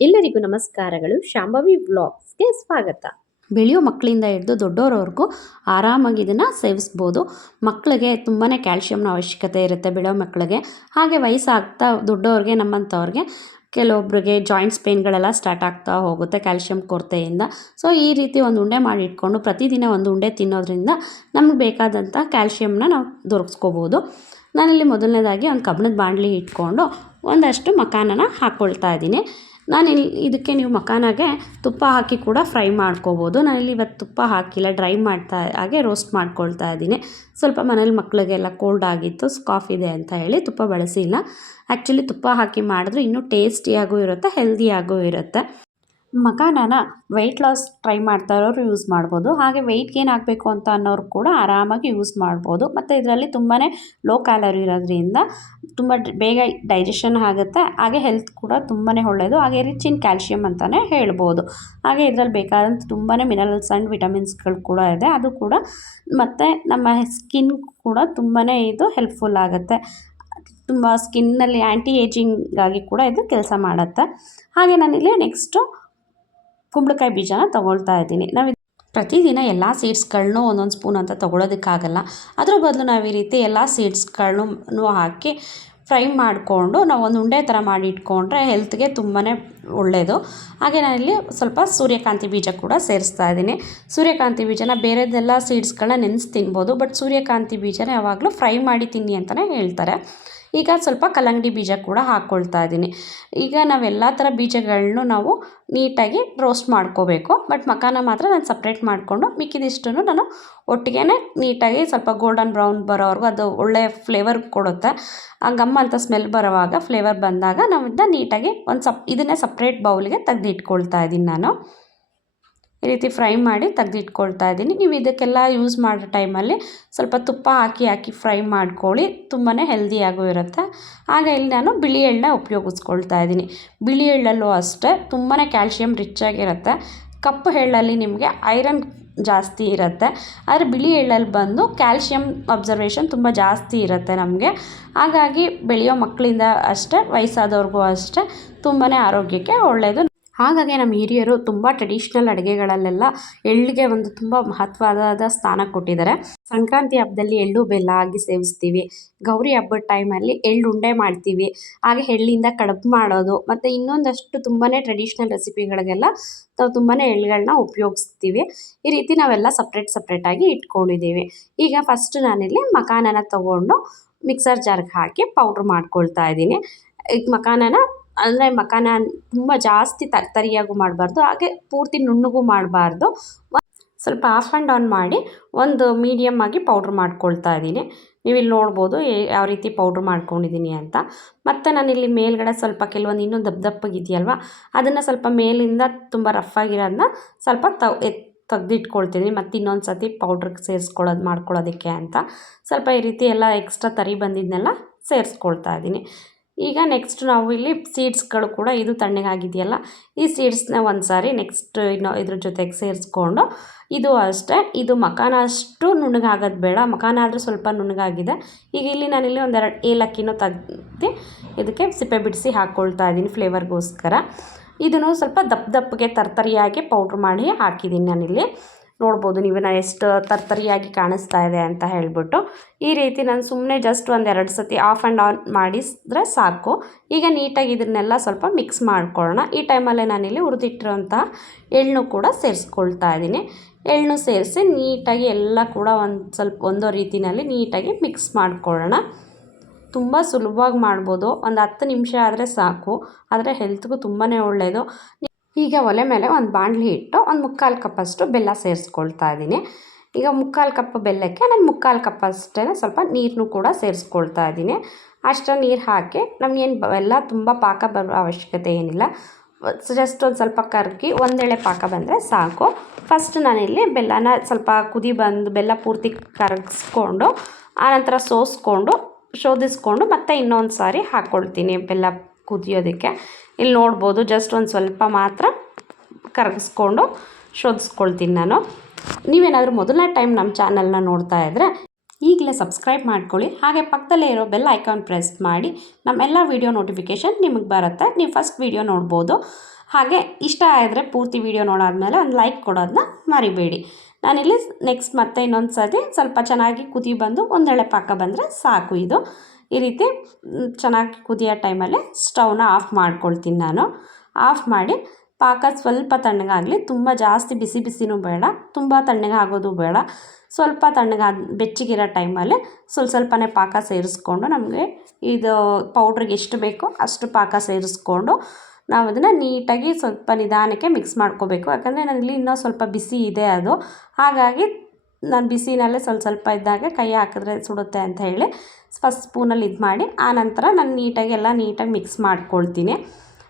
ಎಲ್ಲರಿಗೂ ನಮಸ್ಕಾರಗಳು. ಶಾಂಭವಿ ವ್ಲಾಗ್ಸ್ಗೆ ಸ್ವಾಗತ. ಬೆಳೆಯೋ ಮಕ್ಕಳಿಂದ ಹಿಡಿದು ದೊಡ್ಡವರವರೆಗೂ ಆರಾಮಾಗಿ ಇದನ್ನು ಸೇವಿಸ್ಬೋದು. ಮಕ್ಕಳಿಗೆ ತುಂಬಾ ಕ್ಯಾಲ್ಶಿಯಂನ ಅವಶ್ಯಕತೆ ಇರುತ್ತೆ ಬೆಳೆಯೋ ಮಕ್ಕಳಿಗೆ. ಹಾಗೆ ವಯಸ್ಸಾಗ್ತಾ ದೊಡ್ಡವ್ರಿಗೆ ನಮ್ಮಂಥವ್ರಿಗೆ ಕೆಲವೊಬ್ಬರಿಗೆ ಜಾಯಿಂಟ್ಸ್ ಪೇನ್ಗಳೆಲ್ಲ ಸ್ಟಾರ್ಟ್ ಆಗ್ತಾ ಹೋಗುತ್ತೆ ಕ್ಯಾಲ್ಶಿಯಂ ಕೊರತೆಯಿಂದ. ಸೊ ಈ ರೀತಿ ಒಂದು ಉಂಡೆ ಮಾಡಿ ಇಟ್ಕೊಂಡು ಪ್ರತಿದಿನ ಒಂದು ಉಂಡೆ ತಿನ್ನೋದ್ರಿಂದ ನಮ್ಗೆ ಬೇಕಾದಂಥ ಕ್ಯಾಲ್ಶಿಯಂನ ನಾವು ದೊರಕಿಸ್ಕೋಬೋದು. ನಾನಿಲ್ಲಿ ಮೊದಲನೇದಾಗಿ ಒಂದು ಕಬ್ಬಿಣದ ಬಾಣಲಿ ಇಟ್ಕೊಂಡು ಒಂದಷ್ಟು ಮಕಾನನ ಹಾಕ್ಕೊಳ್ತಾ ಇದ್ದೀನಿ. ಇದಕ್ಕೆ ನೀವು ಮಕಾನಾಗೆ ತುಪ್ಪ ಹಾಕಿ ಕೂಡ ಫ್ರೈ ಮಾಡ್ಕೋಬೋದು. ನಾನಿಲ್ಲಿ ಇವತ್ತು ತುಪ್ಪ ಹಾಕಿಲ್ಲ, ಡ್ರೈ ಮಾಡ್ತಾ ಹಾಗೆ ರೋಸ್ಟ್ ಮಾಡ್ಕೊಳ್ತಾ ಇದ್ದೀನಿ. ಸ್ವಲ್ಪ ಮನೇಲಿ ಮಕ್ಕಳಿಗೆಲ್ಲ ಕೋಲ್ಡ್ ಆಗಿತ್ತು, ಕಾಫ್ ಇದೆ ಅಂತ ಹೇಳಿ ತುಪ್ಪ ಬಳಸಿಲ್ಲ. ಆ್ಯಕ್ಚುಲಿ ತುಪ್ಪ ಹಾಕಿ ಮಾಡಿದ್ರೆ ಇನ್ನೂ ಟೇಸ್ಟಿಯಾಗೂ ಇರುತ್ತೆ, ಹೆಲ್ದಿಯಾಗೂ ಇರುತ್ತೆ. ಮಕಾನನ ವೆಯ್ಟ್ ಲಾಸ್ ಟ್ರೈ ಮಾಡ್ತಾ ಇರೋರು ಯೂಸ್ ಮಾಡ್ಬೋದು. ಹಾಗೆ ವೆಯ್ಟ್ ಗೇನ್ ಆಗಬೇಕು ಅಂತ ಅನ್ನೋರು ಕೂಡ ಆರಾಮಾಗಿ ಯೂಸ್ ಮಾಡ್ಬೋದು. ಮತ್ತು ಇದರಲ್ಲಿ ತುಂಬಾ ಲೋ ಕ್ಯಾಲರಿ ಇರೋದ್ರಿಂದ ತುಂಬ ಬೇಗ ಡೈಜೆಷನ್ ಆಗುತ್ತೆ. ಹಾಗೆ ಹೆಲ್ತ್ ಕೂಡ ತುಂಬಾ ಒಳ್ಳೆಯದು. ಹಾಗೆ ರಿಚ್ ಇನ್ ಕ್ಯಾಲ್ಶಿಯಂ ಅಂತಲೇ ಹೇಳ್ಬೋದು. ಹಾಗೆ ಇದರಲ್ಲಿ ಬೇಕಾದಂಥ ತುಂಬಾ ಮಿನರಲ್ಸ್ ಆ್ಯಂಡ್ ವಿಟಮಿನ್ಸ್ಗಳು ಕೂಡ ಇದೆ. ಅದು ಕೂಡ ಮತ್ತು ನಮ್ಮ ಸ್ಕಿನ್ ಕೂಡ ತುಂಬಾ ಇದು ಹೆಲ್ಪ್ಫುಲ್ ಆಗುತ್ತೆ. ತುಂಬ ಸ್ಕಿನ್ನಲ್ಲಿ ಆ್ಯಂಟಿ ಏಜಿಂಗ್ ಆಗಿ ಕೂಡ ಇದು ಕೆಲಸ ಮಾಡುತ್ತೆ. ಹಾಗೆ ನಾನಿಲ್ಲಿ ನೆಕ್ಸ್ಟು ಕುಂಬಳಕಾಯಿ ಬೀಜನ ತೊಗೊಳ್ತಾ ಇದ್ದೀನಿ. ಪ್ರತಿದಿನ ಎಲ್ಲ ಸೀಡ್ಸ್ಗಳನ್ನೂ ಒಂದೊಂದು ಸ್ಪೂನ್ ಅಂತ ತೊಗೊಳೋದಕ್ಕಾಗಲ್ಲ. ಅದ್ರ ಬದಲು ನಾವು ಈ ರೀತಿ ಎಲ್ಲ ಸೀಡ್ಸ್ಗಳನ್ನೂ ಹಾಕಿ ಫ್ರೈ ಮಾಡಿಕೊಂಡು ನಾವು ಒಂದು ಉಂಡೆ ಥರ ಮಾಡಿ ಇಟ್ಕೊಂಡ್ರೆ ಹೆಲ್ತ್ಗೆ ತುಂಬಾ ಒಳ್ಳೆಯದು. ಹಾಗೆ ನಾನಿಲ್ಲಿ ಸ್ವಲ್ಪ ಸೂರ್ಯಕಾಂತಿ ಬೀಜ ಕೂಡ ಸೇರಿಸ್ತಾ ಇದ್ದೀನಿ. ಸೂರ್ಯಕಾಂತಿ ಬೀಜನ ಬೇರೆದೆಲ್ಲ ಸೀಡ್ಸ್ಗಳನ್ನ ನೆನೆಸಿ ತಿನ್ಬೋದು, ಬಟ್ ಸೂರ್ಯಕಾಂತಿ ಬೀಜನ ಯಾವಾಗಲೂ ಫ್ರೈ ಮಾಡಿ ತಿನ್ನಿ ಅಂತಲೇ ಹೇಳ್ತಾರೆ. ಈಗ ಸ್ವಲ್ಪ ಕಲ್ಲಂಗಡಿ ಬೀಜ ಕೂಡ ಹಾಕ್ಕೊಳ್ತಾ ಇದ್ದೀನಿ. ಈಗ ನಾವೆಲ್ಲ ಥರ ಬೀಜಗಳನ್ನು ನಾವು ನೀಟಾಗಿ ರೋಸ್ಟ್ ಮಾಡ್ಕೋಬೇಕು. ಬಟ್ ಮಕಾನ ಮಾತ್ರ ನಾನು ಸಪ್ರೇಟ್ ಮಾಡಿಕೊಂಡು ಮಿಕ್ಕಿದಿಷ್ಟನ್ನು ನಾನು ಒಟ್ಟಿಗೆ ನೀಟಾಗಿ ಸ್ವಲ್ಪ ಗೋಲ್ಡನ್ ಬ್ರೌನ್ ಬರೋವರೆಗೂ ಅದು ಒಳ್ಳೆಯ ಫ್ಲೇವರ್ ಕೊಡುತ್ತೆ. ಆ ಗಮ್ ಅಂತ ಸ್ಮೆಲ್ ಬರೋವಾಗ ಫ್ಲೇವರ್ ಬಂದಾಗ ನಾವು ಇದನ್ನ ನೀಟಾಗಿ ಇದನ್ನೇ ಸಪ್ರೇಟ್ ಬೌಲ್ಗೆ ತೆಗೆದಿಟ್ಕೊಳ್ತಾ ಇದ್ದೀನಿ ನಾನು. ಈ ರೀತಿ ಫ್ರೈ ಮಾಡಿ ತೆಗೆದಿಟ್ಕೊಳ್ತಾ ಇದ್ದೀನಿ. ನೀವು ಇದಕ್ಕೆಲ್ಲ ಯೂಸ್ ಮಾಡೋ ಟೈಮಲ್ಲಿ ಸ್ವಲ್ಪ ತುಪ್ಪ ಹಾಕಿ ಫ್ರೈ ಮಾಡ್ಕೊಳ್ಳಿ, ತುಂಬಾ ಹೆಲ್ದಿಯಾಗೂ ಇರುತ್ತೆ. ಹಾಗೆ ಇಲ್ಲಿ ನಾನು ಬಿಳಿ ಎಳ್ಳನ್ನ ಉಪಯೋಗಿಸ್ಕೊಳ್ತಾ ಇದ್ದೀನಿ. ಬಿಳಿ ಎಳ್ಳಲ್ಲೂ ಅಷ್ಟೇ ತುಂಬಾ ಕ್ಯಾಲ್ಶಿಯಂ ರಿಚ್ ಆಗಿರುತ್ತೆ. ಕಪ್ಪು ಎಳ್ಳಲ್ಲಿ ನಿಮಗೆ ಐರನ್ ಜಾಸ್ತಿ ಇರುತ್ತೆ, ಆದರೆ ಬಿಳಿ ಎಳ್ಳಲ್ಲಿ ಬಂದು ಕ್ಯಾಲ್ಶಿಯಂ ಅಬ್ಸರ್ವೇಷನ್ ತುಂಬ ಜಾಸ್ತಿ ಇರುತ್ತೆ ನಮಗೆ. ಹಾಗಾಗಿ ಬೆಳೆಯೋ ಮಕ್ಕಳಿಂದ ಅಷ್ಟೇ ವಯಸ್ಸಾದವ್ರಿಗೂ ಅಷ್ಟೇ ತುಂಬಾ ಆರೋಗ್ಯಕ್ಕೆ ಒಳ್ಳೆಯದು. ಹಾಗಾಗಿ ನಮ್ಮ ಹಿರಿಯರು ತುಂಬ ಟ್ರೆಡಿಷ್ನಲ್ ಅಡುಗೆಗಳಲ್ಲೆಲ್ಲ ಎಳ್ಳಿಗೆ ಒಂದು ತುಂಬ ಮಹತ್ವವಾದ ಸ್ಥಾನ ಕೊಟ್ಟಿದ್ದಾರೆ. ಸಂಕ್ರಾಂತಿ ಹಬ್ಬದಲ್ಲಿ ಎಳ್ಳು ಬೆಲ್ಲ ಆಗಿ ಸೇವಿಸ್ತೀವಿ. ಗೌರಿ ಹಬ್ಬದ ಟೈಮಲ್ಲಿ ಎಳ್ಳು ಉಂಡೆ ಮಾಡ್ತೀವಿ. ಹಾಗೆ ಎಳ್ಳಿಂದ ಕಡುಬು ಮಾಡೋದು ಮತ್ತು ಇನ್ನೊಂದಷ್ಟು ತುಂಬಾ ಟ್ರೆಡಿಷ್ನಲ್ ರೆಸಿಪಿಗಳಿಗೆಲ್ಲ ನಾವು ತುಂಬಾ ಎಳ್ಳುಗಳನ್ನ ಉಪಯೋಗಿಸ್ತೀವಿ. ಈ ರೀತಿ ನಾವೆಲ್ಲ ಸಪ್ರೇಟಾಗಿ ಇಟ್ಕೊಂಡಿದ್ದೀವಿ. ಈಗ ಫಸ್ಟ್ ನಾನಿಲ್ಲಿ ಮಕಾನನ ತೊಗೊಂಡು ಮಿಕ್ಸರ್ ಜಾರ್ಗೆ ಹಾಕಿ ಪೌಡ್ರ್ ಮಾಡ್ಕೊಳ್ತಾ ಇದ್ದೀನಿ. ಈಗ ಮಕಾನ ತುಂಬ ಜಾಸ್ತಿ ತರಿಯಾಗೂ ಮಾಡಬಾರ್ದು, ಹಾಗೆ ಪೂರ್ತಿ ನುಣ್ಣಗೂ ಮಾಡಬಾರ್ದು. ಸ್ವಲ್ಪ ಆಫ್ ಆ್ಯಂಡ್ ಆನ್ ಮಾಡಿ ಒಂದು ಮೀಡಿಯಮ್ ಆಗಿ ಪೌಡ್ರ್ ಮಾಡ್ಕೊಳ್ತಾ ಇದ್ದೀನಿ. ನೀವು ಇಲ್ಲಿ ನೋಡ್ಬೋದು ಯಾವ ರೀತಿ ಪೌಡ್ರ್ ಮಾಡ್ಕೊಂಡಿದ್ದೀನಿ ಅಂತ. ಮತ್ತು ನಾನಿಲ್ಲಿ ಮೇಲ್ಗಡೆ ಸ್ವಲ್ಪ ಕೆಲವೊಂದು ಇನ್ನೂ ದಪ್ಪಗಿದೆಯಲ್ವ, ಅದನ್ನು ಸ್ವಲ್ಪ ಮೇಲಿಂದ ತುಂಬ ರಫ್ ಆಗಿರೋದನ್ನ ಸ್ವಲ್ಪ ತೆಗೆದಿಟ್ಕೊಳ್ತೀನಿ. ಮತ್ತು ಇನ್ನೊಂದು ಸರ್ತಿ ಪೌಡ್ರಿಗೆ ಮಾಡ್ಕೊಳ್ಳೋದಕ್ಕೆ ಅಂತ ಸ್ವಲ್ಪ ಈ ರೀತಿ ಎಲ್ಲ ಎಕ್ಸ್ಟ್ರಾ ತರಿ ಬಂದಿದ್ದನ್ನೆಲ್ಲ ಸೇರಿಸ್ಕೊಳ್ತಾ ಇದ್ದೀನಿ. ಈಗ ನೆಕ್ಸ್ಟ್ ನಾವು ಇಲ್ಲಿ ಸೀಡ್ಸ್ಗಳು ಕೂಡ ಇದು ತಣ್ಣಗಾಗಿದೆಯಲ್ಲ, ಈ ಸೀಡ್ಸ್ನ ಒಂದು ಸಾರಿ ನೆಕ್ಸ್ಟ್ ಇದ್ರ ಜೊತೆಗೆ ಸೇರಿಸ್ಕೊಂಡು ಇದು ಅಷ್ಟೇ. ಇದು ಮಕಾನ ಅಷ್ಟು ನುಣ್ಣಗಾಗೋದು ಬೇಡ, ಮಕಾನ ಆದರೆ ಸ್ವಲ್ಪ ನುಣ್ಣಗಾಗಿದೆ. ಈಗ ಇಲ್ಲಿ ನಾನಿಲ್ಲಿ ಒಂದೆರಡು ಏಲಕ್ಕಿನೂ ತೆಗ್ದು ಇದಕ್ಕೆ ಸಿಪ್ಪೆ ಬಿಡಿಸಿ ಹಾಕ್ಕೊಳ್ತಾ ಇದ್ದೀನಿ ಫ್ಲೇವರ್ಗೋಸ್ಕರ. ಇದನ್ನು ಸ್ವಲ್ಪ ದಪ್ಪಗೆ ತರ್ತರಿಯಾಗಿ ಪೌಡ್ರ್ ಮಾಡಿ ಹಾಕಿದ್ದೀನಿ ನಾನಿಲ್ಲಿ. ನೋಡ್ಬೋದು ನೀವು ಎಷ್ಟು ತರ್ತರಿಯಾಗಿ ಕಾಣಿಸ್ತಾ ಇದೆ ಅಂತ ಹೇಳ್ಬಿಟ್ಟು. ಈ ರೀತಿ ನಾನು ಸುಮ್ಮನೆ ಜಸ್ಟ್ ಒಂದೆರಡು ಸತಿ ಆಫ್ ಆ್ಯಂಡ್ ಆನ್ ಮಾಡಿಸಿದ್ರೆ ಸಾಕು. ಈಗ ನೀಟಾಗಿ ಇದನ್ನೆಲ್ಲ ಸ್ವಲ್ಪ ಮಿಕ್ಸ್ ಮಾಡ್ಕೊಳ್ಳೋಣ. ಈ ಟೈಮಲ್ಲೇ ನಾನಿಲ್ಲಿ ಹುರಿದಿಟ್ಟಿರೋಂಥ ಎಳ್ಳನ್ನು ಕೂಡ ಸೇರಿಸ್ಕೊಳ್ತಾ ಇದ್ದೀನಿ. ಎಳ್ಳನ್ನು ಸೇರಿಸಿ ನೀಟಾಗಿ ಎಲ್ಲ ಕೂಡ ಒಂದೋ ರೀತಿಯಲ್ಲಿ ನೀಟಾಗಿ ಮಿಕ್ಸ್ ಮಾಡ್ಕೊಳ್ಳೋಣ. ತುಂಬ ಸುಲಭವಾಗಿ ಮಾಡ್ಬೋದು, ಒಂದು 10 ನಿಮಿಷ ಆದರೆ ಸಾಕು. ಆದರೆ ಹೆಲ್ತ್ಗೂ ತುಂಬಾ ಒಳ್ಳೆಯದು. ಈಗ ಒಲೆ ಮೇಲೆ ಒಂದು ಬಾಣಲಿ ಇಟ್ಟು ಒಂದು 3/4 ಕಪ್ಪಷ್ಟು ಬೆಲ್ಲ ಸೇರಿಸ್ಕೊಳ್ತಾ ಇದ್ದೀನಿ. ಈಗ 3/4 ಕಪ್ ಬೆಲ್ಲಕ್ಕೆ ನಾನು 3/4 ಕಪ್ ಅಷ್ಟೇ ಸ್ವಲ್ಪ ನೀರನ್ನು ಕೂಡ ಸೇರಿಸ್ಕೊಳ್ತಾ ಇದ್ದೀನಿ. ಅಷ್ಟು ನೀರು ಹಾಕಿ ನಮಗೇನು ಬೆಲ್ಲ ತುಂಬ ಪಾಕ ಬರೋ ಅವಶ್ಯಕತೆ ಏನಿಲ್ಲ. ಜಸ್ಟ್ ಒಂದು ಸ್ವಲ್ಪ ಕರಗಿ ಒಂದೆಳೆ ಪಾಕ ಬಂದರೆ ಸಾಕು. ಫಸ್ಟ್ ನಾನಿಲ್ಲಿ ಬೆಲ್ಲನ ಸ್ವಲ್ಪ ಕುದಿ ಬಂದು ಬೆಲ್ಲ ಪೂರ್ತಿ ಕರಗಿಸ್ಕೊಂಡು ಆನಂತರ ಶೋಧಿಸ್ಕೊಂಡು ಮತ್ತೆ ಇನ್ನೊಂದು ಸಾರಿ ಹಾಕ್ಕೊಳ್ತೀನಿ ಬೆಲ್ಲ ಕುದಿಯೋದಕ್ಕೆ. ಇಲ್ಲಿ ನೋಡ್ಬೋದು ಜಸ್ಟ್ ಒಂದು ಸ್ವಲ್ಪ ಮಾತ್ರ ಕರಗಿಸ್ಕೊಂಡು ಶೋಧಿಸ್ಕೊಳ್ತೀನಿ ನಾನು. ನೀವೇನಾದರೂ ಮೊದಲನೇ ಟೈಮ್ ನಮ್ಮ ಚಾನಲ್ನ ನೋಡ್ತಾ ಇದ್ದರೆ ಈಗಲೇ ಸಬ್ಸ್ಕ್ರೈಬ್ ಮಾಡ್ಕೊಳ್ಳಿ. ಹಾಗೆ ಪಕ್ಕದಲ್ಲೇ ಇರೋ ಬೆಲ್ ಐಕಾನ್ ಪ್ರೆಸ್ ಮಾಡಿ ನಮ್ಮೆಲ್ಲ ವೀಡಿಯೋ ನೋಟಿಫಿಕೇಷನ್ ನಿಮಗೆ ಬರುತ್ತೆ. ನೀವು ಫಸ್ಟ್ ವೀಡಿಯೋ ನೋಡ್ಬೋದು. ಹಾಗೆ ಇಷ್ಟ ಆದರೆ ಪೂರ್ತಿ ವಿಡಿಯೋ ನೋಡಾದ್ಮೇಲೆ ಒಂದು ಲೈಕ್ ಕೊಡೋದನ್ನ ಮರಿಬೇಡಿ. ನಾನಿಲ್ಲಿ ನೆಕ್ಸ್ಟ್ ಮತ್ತೆ ಇನ್ನೊಂದು ಸರ್ತಿ ಸ್ವಲ್ಪ ಚೆನ್ನಾಗಿ ಕುದಿ ಬಂದು ಒಂದೆಳೆ ಪಾಕ ಬಂದರೆ ಸಾಕು. ಇದು ಈ ರೀತಿ ಚೆನ್ನಾಗಿ ಕುದಿಯೋ ಟೈಮಲ್ಲಿ ಸ್ಟವ್ನ ಆಫ್ ಮಾಡ್ಕೊಳ್ತೀನಿ ನಾನು. ಆಫ್ ಮಾಡಿ ಪಾಕ ಸ್ವಲ್ಪ ತಣ್ಣಗಾಗಲಿ, ತುಂಬ ಜಾಸ್ತಿ ಬಿಸಿ ಬಿಸಿನೂ ಬೇಡ, ತುಂಬ ತಣ್ಣಗಾಗೋದು ಬೇಡ. ಸ್ವಲ್ಪ ಬೆಚ್ಚಗಿರೋ ಟೈಮಲ್ಲಿ ಸ್ವಲ್ಪನೇ ಪಾಕ ಸೇರಿಸ್ಕೊಂಡು ನಮಗೆ ಇದು ಪೌಡ್ರಿಗೆ ಎಷ್ಟು ಬೇಕೋ ಅಷ್ಟು ಪಾಕ ಸೇರಿಸ್ಕೊಂಡು ನಾವು ಅದನ್ನು ನೀಟಾಗಿ ಸ್ವಲ್ಪ ನಿಧಾನಕ್ಕೆ ಮಿಕ್ಸ್ ಮಾಡ್ಕೋಬೇಕು. ಯಾಕಂದರೆ ನಾನಿಲ್ಲಿ ಇನ್ನೂ ಸ್ವಲ್ಪ ಬಿಸಿ ಇದೆ ಅದು, ಹಾಗಾಗಿ ನಾನು ಬಿಸಿನಲ್ಲೇ ಸ್ವಲ್ಪ ಇದ್ದಾಗ ಕೈ ಹಾಕಿದ್ರೆ ಸುಡುತ್ತೆ ಅಂತ ಹೇಳಿ ಫಸ್ಟ್ ಸ್ಪೂನಲ್ಲಿ ಇದು ಮಾಡಿ ಆನಂತರ ನಾನು ನೀಟಾಗಿ ಮಿಕ್ಸ್ ಮಾಡ್ಕೊಳ್ತೀನಿ.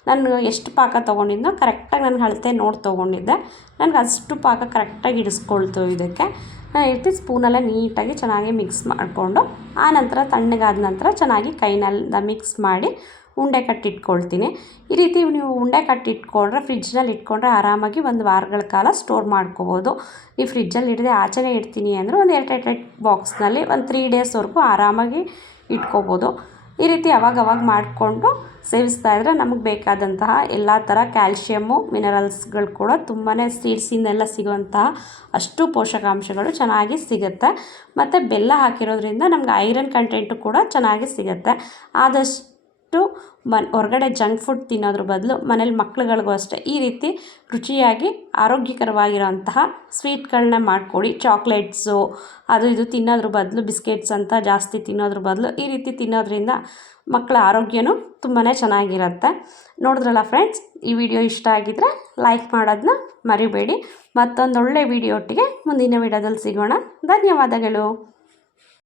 ನಾನು ಎಷ್ಟು ಪಾಕ ತೊಗೊಂಡಿದ್ದೋ ಕರೆಕ್ಟಾಗಿ ನಾನು ಅಳತೆ ನೋಡಿ ತೊಗೊಂಡಿದ್ದೆ. ನನಗೆ ಅಷ್ಟು ಪಾಕ ಕರೆಕ್ಟಾಗಿ ಹಿಡಿಸ್ಕೊಳ್ತು. ಇದಕ್ಕೆ ನಾನು ಈ ರೀತಿ ಸ್ಪೂನಲ್ಲೇ ನೀಟಾಗಿ ಚೆನ್ನಾಗಿ ಮಿಕ್ಸ್ ಮಾಡಿಕೊಂಡು ಆನಂತರ ತಣ್ಣಗಾದ ನಂತರ ಚೆನ್ನಾಗಿ ಕೈನಲ್ಲಿ ಮಿಕ್ಸ್ ಮಾಡಿ ಉಂಡೆ ಕಟ್ಟಿಟ್ಕೊಳ್ತೀನಿ. ಈ ರೀತಿ ನೀವು ಉಂಡೆ ಕಟ್ಟಿಟ್ಕೊಂಡ್ರೆ ಫ್ರಿಡ್ಜ್ನಲ್ಲಿ ಇಟ್ಕೊಂಡ್ರೆ ಆರಾಮಾಗಿ 1 ವಾರಗಳ ಕಾಲ ಸ್ಟೋರ್ ಮಾಡ್ಕೋಬೋದು. ನೀವು ಫ್ರಿಡ್ಜಲ್ಲಿ ಇಡದೆ ಆಚೆನೇ ಇಡ್ತೀನಿ ಅಂದರೆ ಒಂದು ಏರ್ಟೈಟ್ ಬಾಕ್ಸ್ನಲ್ಲಿ ಒಂದು 3 ಡೇಸ್ವರೆಗೂ ಆರಾಮಾಗಿ ಇಟ್ಕೋಬೋದು. ಈ ರೀತಿ ಅವಾಗವಾಗ ಮಾಡಿಕೊಂಡು ಸೇವಿಸ್ತಾ ಇದ್ದರೆ ನಮಗೆ ಬೇಕಾದಂತಹ ಎಲ್ಲ ಥರ ಕ್ಯಾಲ್ಶಿಯಮ್ಮು ಮಿನರಲ್ಸ್ಗಳು ಕೂಡ ತುಂಬಾ ಸೀಡ್ಸಿಂದೆಲ್ಲ ಸಿಗುವಂತಹ ಅಷ್ಟು ಪೋಷಕಾಂಶಗಳು ಚೆನ್ನಾಗಿ ಸಿಗುತ್ತೆ. ಮತ್ತು ಬೆಲ್ಲ ಹಾಕಿರೋದ್ರಿಂದ ನಮ್ಗೆ ಐರನ್ ಕಂಟೆಂಟು ಕೂಡ ಚೆನ್ನಾಗಿ ಸಿಗುತ್ತೆ. ಆದಷ್ಟು ಹೊರಗಡೆ ಜಂಕ್ ಫುಡ್ ತಿನ್ನೋದ್ರ ಬದಲು ಮನೇಲಿ ಮಕ್ಳುಗಳಿಗೂ ಅಷ್ಟೇ ಈ ರೀತಿ ರುಚಿಯಾಗಿ ಆರೋಗ್ಯಕರವಾಗಿರೋಂತಹ ಸ್ವೀಟ್ಗಳನ್ನ ಮಾಡಿಕೊಡಿ. ಚಾಕ್ಲೇಟ್ಸು ಅದು ಇದು ತಿನ್ನೋದ್ರ ಬದಲು ಬಿಸ್ಕೆಟ್ಸ್ ಅಂತ ಜಾಸ್ತಿ ತಿನ್ನೋದ್ರ ಬದಲು ಈ ರೀತಿ ತಿನ್ನೋದ್ರಿಂದ ಮಕ್ಕಳ ಆರೋಗ್ಯನೂ ತುಂಬಾ ಚೆನ್ನಾಗಿರುತ್ತೆ. ನೋಡಿದ್ರಲ್ಲ ಫ್ರೆಂಡ್ಸ್, ಈ ವಿಡಿಯೋ ಇಷ್ಟ ಆಗಿದ್ದರೆ ಲೈಕ್ ಮಾಡೋದನ್ನ ಮರಿಬೇಡಿ. ಮತ್ತೊಂದು ಒಳ್ಳೆ ವಿಡಿಯೋ ಒಟ್ಟಿಗೆ ಮುಂದಿನ ವಿಡಿಯೋದಲ್ಲಿ ಸಿಗೋಣ. ಧನ್ಯವಾದಗಳು.